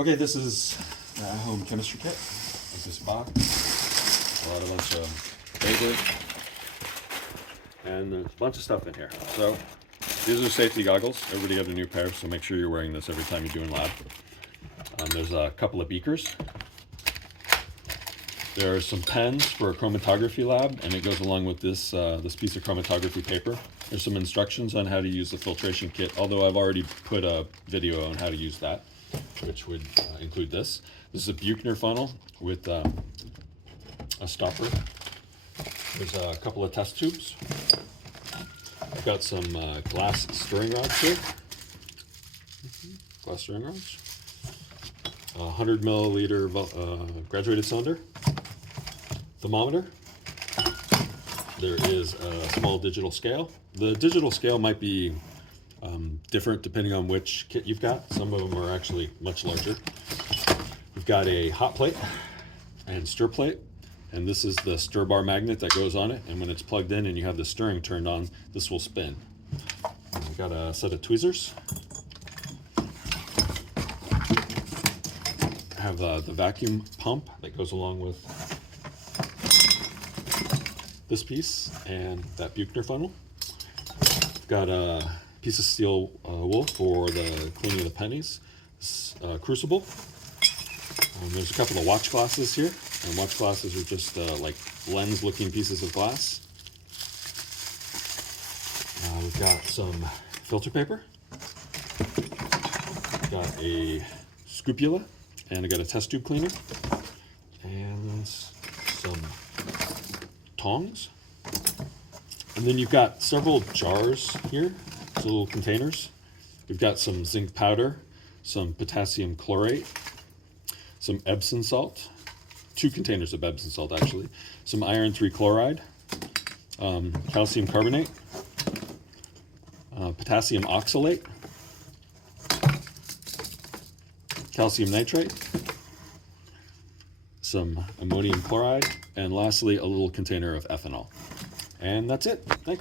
Okay, this is the at-home chemistry kit. Like this box. A bunch of paper. And there's a bunch of stuff in here. So these are safety goggles. Everybody got a new pair, so make sure you're wearing this every time you're doing lab. There's a couple of beakers. There are some pens for a chromatography lab, and it goes along with this this piece of chromatography paper. There's some instructions on how to use the filtration kit, although I've already put a video on how to use that, which would include this. This is a Buchner funnel with a stopper. There's a couple of test tubes. I've got some glass stirring rods here. Glass stirring rods. 100 milliliter graduated cylinder. Thermometer. There is a small digital scale. The digital scale might be different depending on which kit you've got. Some of them are actually much larger. We've got a hot plate and stir plate, and this is the stir bar magnet that goes on it, and when it's plugged in and you have the stirring turned on, this will spin. We've got a set of tweezers. I have the vacuum pump that goes along with this piece and that Buchner funnel. I've got a piece of steel wool for the cleaning of the pennies. This crucible. There's a couple of watch glasses here, and watch glasses are just like lens-looking pieces of glass. We've got some filter paper. We've got a scrupula, and I got a test tube cleaner, and some tongs. And then you've got several jars here, little containers. We've got some zinc powder, some potassium chlorate, some Epsom salt, 2 containers of Epsom salt actually, some iron 3 chloride, calcium carbonate, potassium oxalate, calcium nitrate, some ammonium chloride, and lastly a little container of ethanol. And that's it. Thanks.